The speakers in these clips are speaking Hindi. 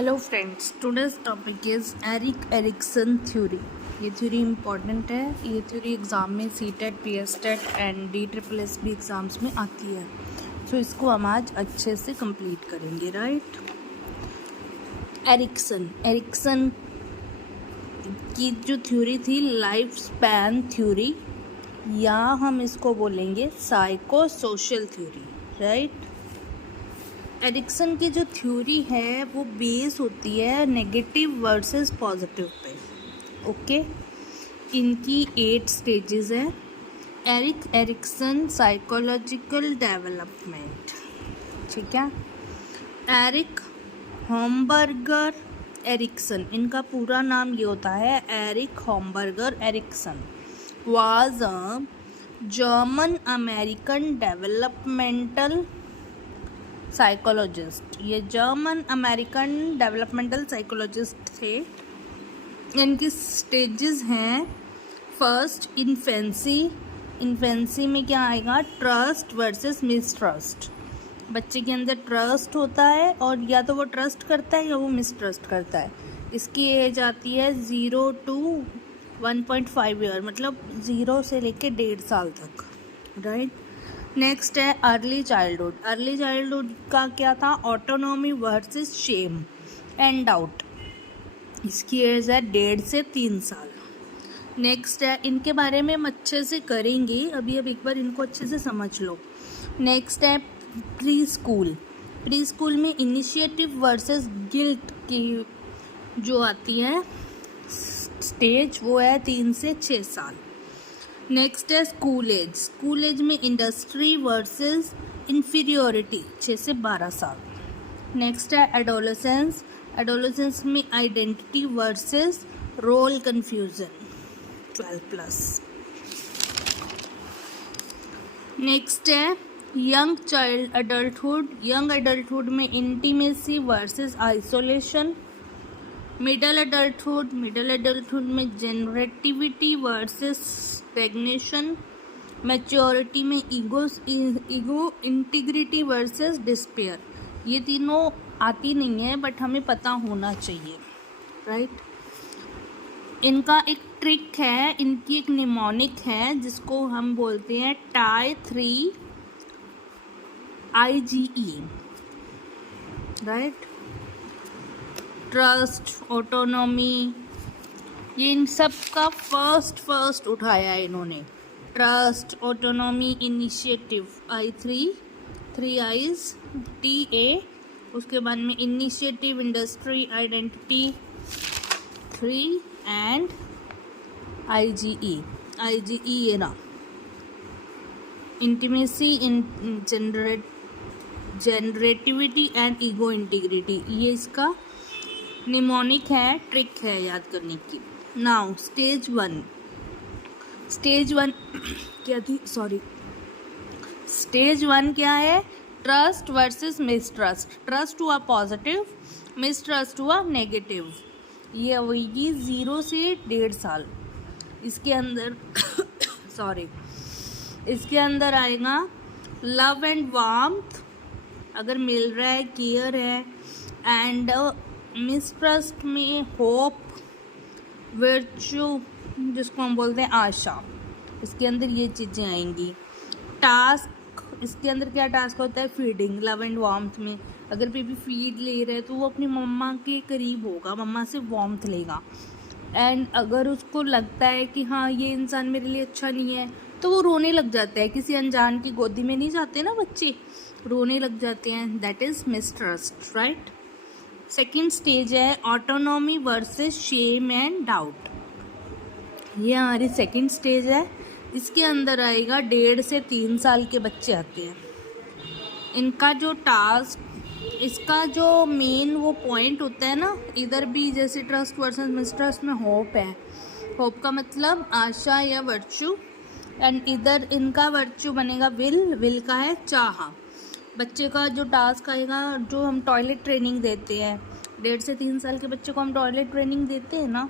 Hello friends, today's topic is Erik Erikson theory. ये थ्योरी इम्पॉर्टेंट है। ये थ्योरी एग्ज़ाम में सीटेट, पीएसटेट एंड DSSB एग्ज़ाम्स में आती है। सो इसको हम आज अच्छे से कंप्लीट करेंगे, राइट। एरिक्सन की जो थ्योरी थी लाइफ स्पैन थ्योरी, या हम इसको बोलेंगे psycho social theory, right. Erikson की जो थ्योरी है वो बेस होती है नेगेटिव वर्सेस पॉजिटिव पे, ओके। इनकी 8 स्टेजेस हैं। एरिक्सन साइकोलॉजिकल डेवलपमेंट, ठीक है। एरिक हॉम्बर्गर एरिक्सन, इनका पूरा नाम ये होता है Eric Homburger Erikson was a German American developmental psychologist. ये जर्मन अमेरिकन डेवलपमेंटल साइकोलॉजिस्ट थे। इनकी स्टेजेस हैं, फर्स्ट इन्फेंसी में क्या आएगा, ट्रस्ट वर्सेस मिसट्रस्ट। बच्चे के अंदर ट्रस्ट होता है और या तो वो ट्रस्ट करता है या वो मिसट्रस्ट करता है। इसकी एज आती है 0 to 1.5 ईयर, मतलब 0 से लेके 1.5 साल तक, राइट। नेक्स्ट है अर्ली चाइल्डहुड का क्या था, autonomy versus shame and doubt. इसकी एज है 1.5 से 3 साल। नेक्स्ट है, इनके बारे में हम अच्छे से करेंगे अभी, अब एक बार इनको अच्छे से समझ लो। नेक्स्ट है प्री स्कूल में इनिशिएटिव वर्सेस गिल्ट की जो आती है स्टेज, वो है 3 से 6 साल। नेक्स्ट है स्कूल एज में इंडस्ट्री वर्सेस इंफीरियोरिटी 6 से 12 साल। नेक्स्ट है एडोलेसेंस में identity versus role confusion 12+। Next है यंग अडल्टहुड में intimacy versus isolation. Middle adulthood में जनरेटिविटी वर्सेस स्टैग्नेशन। मैच्योरिटी में ईगो इंटीग्रिटी वर्सेस डिस्पेयर। ये तीनों आती नहीं है बट हमें पता होना चाहिए, राइट। इनका एक ट्रिक है, इनकी एक निमोनिक है जिसको हम बोलते हैं tie 3 IGE, right. Trust, autonomy, ये इन सब का फर्स्ट उठाया है इन्होंने। Trust, autonomy, initiative I3 I's TA, उसके बाद में initiative, industry, identity 3 and IGE ये ना, intimacy, generativity and ego integrity, ये इसका निमोनिक है, ट्रिक है याद करने की। नाउ स्टेज वन क्या थी, स्टेज 1 क्या है, ट्रस्ट वर्सेस मिसट्रस्ट। ट्रस्ट हुआ पॉजिटिव, मिसट्रस्ट हुआ नेगेटिव। ये होगी 0 से 1.5 साल। इसके अंदर इसके अंदर आएगा लव एंड वार्मथ, अगर मिल रहा है, केयर है, एंड मिसट्रस्ट में होप, वर्च्यू जिसको हम बोलते हैं आशा, इसके अंदर ये चीज़ें आएंगी। टास्क, इसके अंदर क्या टास्क होता है, फीडिंग। लव एंड वार्मथ में अगर बेबी फीड ले रहा है तो वो अपनी मम्मा के करीब होगा, मम्मा से वार्मथ लेगा। एंड अगर उसको लगता है कि हाँ ये इंसान मेरे लिए अच्छा नहीं है तो वो रोने लग जाता है। किसी अनजान की गोदी में नहीं जाते ना बच्चे, रोने लग जाते हैं, that is mistrust, right. Second stage है autonomy versus shame and doubt. ये हमारी सेकेंड स्टेज है। इसके अंदर आएगा 1.5 से 3 साल के बच्चे आते हैं। इनका जो टास्क, इसका जो मेन वो पॉइंट होता है ना, इधर भी जैसे ट्रस्ट वर्सेस मिसट्रस्ट में होप है, होप का मतलब आशा या वर्च्यू, एंड इधर इनका वर्च्यू बनेगा विल का है चाह। बच्चे का जो टास्क आएगा, जो हम टॉयलेट ट्रेनिंग देते हैं, 1.5 से 3 साल के बच्चे को हम टॉयलेट ट्रेनिंग देते हैं ना,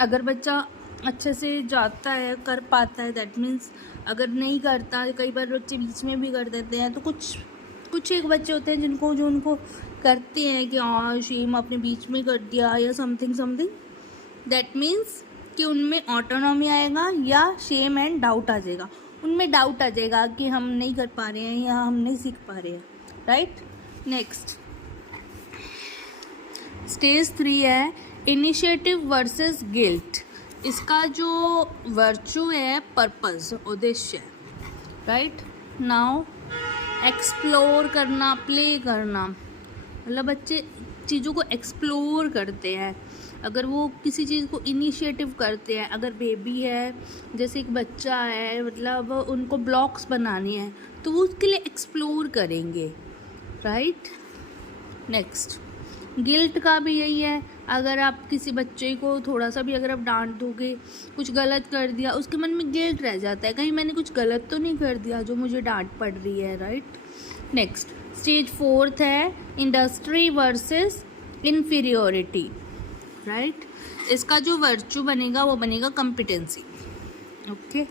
अगर बच्चा अच्छे से जाता है, कर पाता है, दैट मीन्स अगर नहीं करता, कई बार बच्चे बीच में भी कर देते हैं, तो कुछ कुछ एक बच्चे होते हैं जिनको जो उनको करते हैं कि हाँ शेम अपने बीच में कर दिया या समथिंग समथिंग, दैट मीन्स कि उनमें ऑटोनॉमी आएगा या शेम एंड डाउट आ जाएगा। उनमें डाउट आ जाएगा कि हम नहीं कर पा रहे हैं या हम नहीं सीख पा रहे हैं, राइट। नेक्स्ट स्टेज 3 है इनिशिएटिव वर्सेस गिल्ट। इसका जो वर्चू है पर्पस, उद्देश्य, राइट। नाउ एक्सप्लोर करना, प्ले करना, मतलब बच्चे चीज़ों को एक्सप्लोर करते हैं। अगर वो किसी चीज़ को इनिशिएटिव करते हैं, अगर बेबी है जैसे एक बच्चा है, मतलब उनको ब्लॉक्स बनानी है तो वो उसके लिए एक्सप्लोर करेंगे, राइट। नेक्स्ट गिल्ट का भी यही है। अगर आप किसी बच्चे को थोड़ा सा भी अगर आप डांट दोगे, कुछ गलत कर दिया, उसके मन में गिल्ट रह जाता है, कहीं मैंने कुछ गलत तो नहीं कर दिया जो मुझे डांट पड़ रही है, राइट। नेक्स्ट स्टेज 4 है इंडस्ट्री वर्सेस इन्फीरियोरिटी, राइट। इसका जो वर्चू बनेगा वो बनेगा कॉम्पिटेंसी, ओके।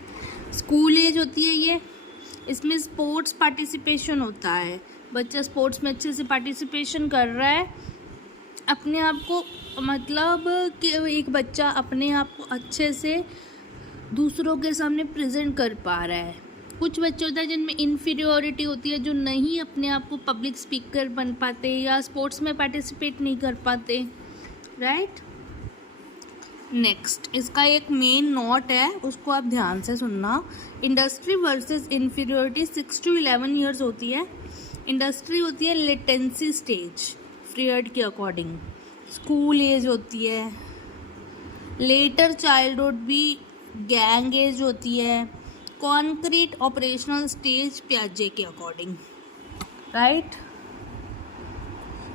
स्कूल एज होती है ये, इसमें स्पोर्ट्स पार्टिसिपेशन होता है। बच्चा स्पोर्ट्स में अच्छे से पार्टिसिपेशन कर रहा है, अपने आप को, मतलब कि एक बच्चा अपने आप को अच्छे से दूसरों के सामने प्रेजेंट कर पा रहा है। कुछ बच्चे होते हैं जिनमें इन्फीरियोरिटी होती है, जो नहीं अपने आप को पब्लिक स्पीकर बन पाते या स्पोर्ट्स में पार्टिसिपेट नहीं कर पाते, राइट। नेक्स्ट इसका एक मेन नोट है, उसको आप ध्यान से सुनना। Industry versus inferiority 6 to 11 years होती है। इंडस्ट्री होती है लेटेंसी स्टेज फ्रीयड के अकॉर्डिंग। स्कूल एज होती है, लेटर चाइल्डहुड भी गैंग एज होती है। कॉन्क्रीट ऑपरेशनल स्टेज पियाजे के अकॉर्डिंग, राइट।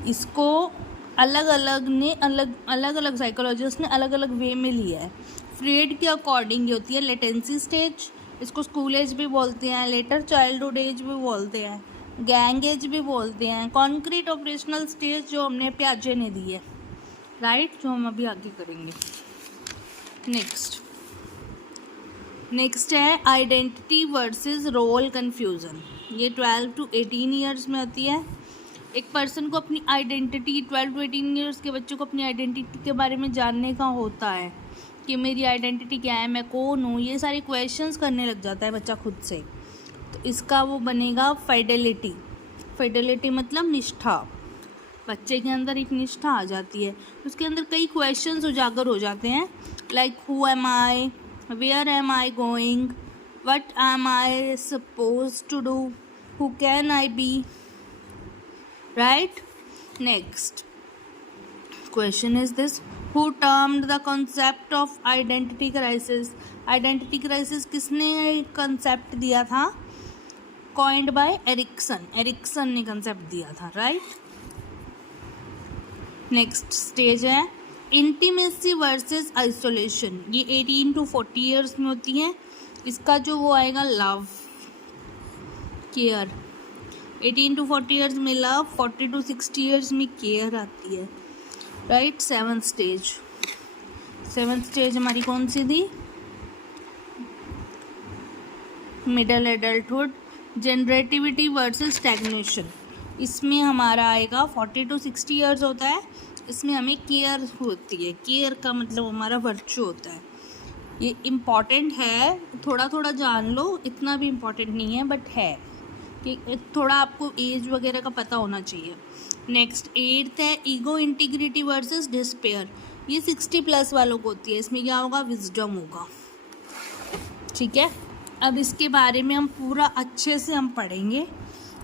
इसको अलग अलग साइकोलॉजिस्ट ने अलग अलग वे में लिया है। फ्रीड के अकॉर्डिंग ये होती है लेटेंसी स्टेज, इसको स्कूल एज भी बोलते हैं, लेटर चाइल्डहुड एज भी बोलते हैं, गैंग एज भी बोलते हैं। कॉन्क्रीट ऑपरेशनल स्टेज जो हमने पियाजे ने दी है, राइट, जो हम अभी आगे करेंगे। नेक्स्ट है आइडेंटिटी वर्सेस रोल कन्फ्यूज़न। ये 12 to 18 ईयर्स में होती है। एक पर्सन को अपनी आइडेंटिटी, 12 to 18 ईयर्स के बच्चों को अपनी आइडेंटिटी के बारे में जानने का होता है कि मेरी आइडेंटिटी क्या है, मैं कौन हूँ, ये सारे क्वेश्चंस करने लग जाता है बच्चा खुद से। तो इसका वो बनेगा फाइडेलिटी। फाइडेलिटी मतलब निष्ठा। बच्चे के अंदर एक निष्ठा आ जाती है, उसके अंदर कई क्वेश्चंस उजागर हो जाते हैं, like who am I, where am I going, what am I suppose to do, who can I be, right? Next question is this: who termed the concept of identity crisis? Identity crisis किसने concept दिया था? Coined by Erikson. एरिक्सन ने concept दिया था, right? Next stage है intimacy versus isolation। ये 18 to 40 years में होती है। इसका जो वो आएगा लव, केयर। 18 to 40 ईयर्स में लव, 40 to 60 ईयर्स में केयर आती है, राइट। सेवन्थ स्टेज हमारी कौन सी थी? Middle adulthood. Generativity versus stagnation. इसमें हमारा आएगा 40 to 60 ईयर्स होता है। इसमें हमें केयर होती है, केयर का मतलब हमारा वर्चू होता है। ये इम्पॉर्टेंट है, थोड़ा थोड़ा जान लो, इतना भी इम्पॉर्टेंट नहीं है बट है कि थोड़ा आपको एज वगैरह का पता होना चाहिए। नेक्स्ट 8th है ईगो इंटीग्रिटी वर्सेस डिस्पेयर। ये 60+ वालों को होती है। इसमें क्या होगा? विजडम होगा, ठीक है। अब इसके बारे में हम पूरा अच्छे से हम पढ़ेंगे,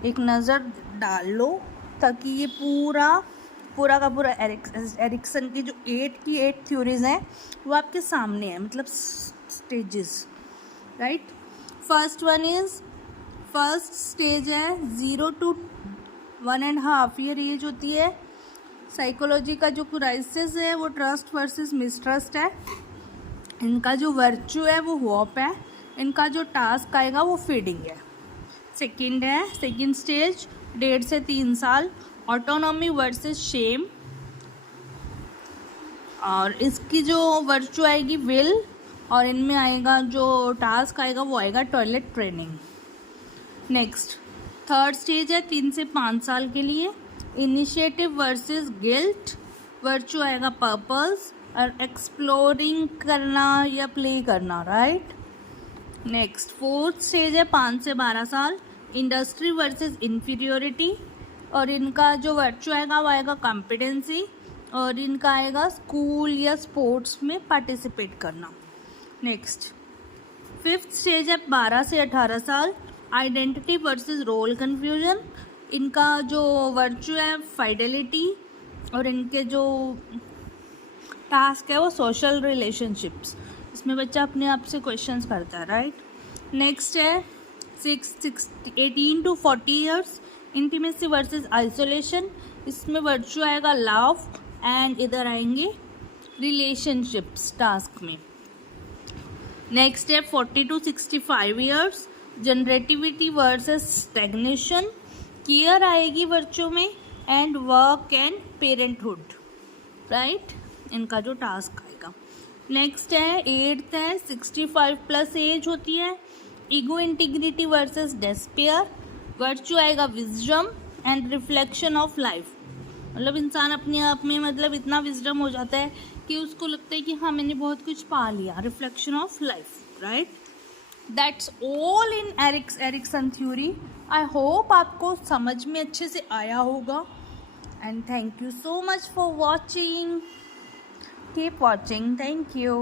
एक नज़र डाल लो ताकि ये पूरा का पूरा एरिक्सन की जो 8 थ्योरीज हैं वो आपके सामने है, मतलब स्टेजेस, राइट। फर्स्ट स्टेज है 0 to 1.5 ईयर एज होती है। साइकोलॉजी का जो क्राइसिस है वो ट्रस्ट वर्सेस मिसट्रस्ट है। इनका जो वर्चू है वो होप है। इनका जो टास्क आएगा वो फीडिंग है। सेकंड स्टेज 1.5 से 3 साल, ऑटोनॉमी वर्सेस शेम। और इसकी जो वर्चू आएगी विल, और इनमें आएगा जो टास्क आएगा वो आएगा toilet training. Next third stage है 3 से 5 साल के लिए, इनिशिएटिव वर्सेस गिल्ट, वर्चू आएगा पर्पस और एक्सप्लोरिंग करना या प्ले करना, राइट। नेक्स्ट फोर्थ स्टेज है 5 से 12 साल, इंडस्ट्री वर्सेस इंफीरियोरिटी, और इनका जो वर्चू आएगा वो आएगा कॉम्पिटेंसी, और इनका आएगा स्कूल या स्पोर्ट्स में पार्टिसिपेट करना। नेक्स्ट फिफ्थ स्टेज है 12 से 18 साल, आइडेंटिटी वर्सेस रोल कन्फ्यूजन, इनका जो वर्चू है फाइडेलिटी, और इनके जो टास्क है वो सोशल रिलेशनशिप्स, इसमें बच्चा अपने आप से क्वेश्चंस करता है, राइट। नेक्स्ट है 18 to 40 years, intimacy versus isolation, इसमें वर्चू आएगा लव एंड इधर आएंगे रिलेशनशिप्स टास्क में। नेक्स्ट है 40 to 65 years, generativity versus stagnation, care आएगी वर्चू में, and work and parenthood, right, इनका जो टास्क आएगा। नेक्स्ट है 8th है 65 प्लस एज होती है, ego integrity versus despair, virtue आएगा wisdom and reflection of life, मतलब इंसान अपने आप में मतलब इतना विजडम हो जाता है कि उसको लगता है कि हाँ मैंने बहुत कुछ पा लिया, reflection of life, right. That's all in Ericsson theory. I hope आपको समझ में अच्छे से आया होगा, and thank you so much for watching, keep watching, thank you.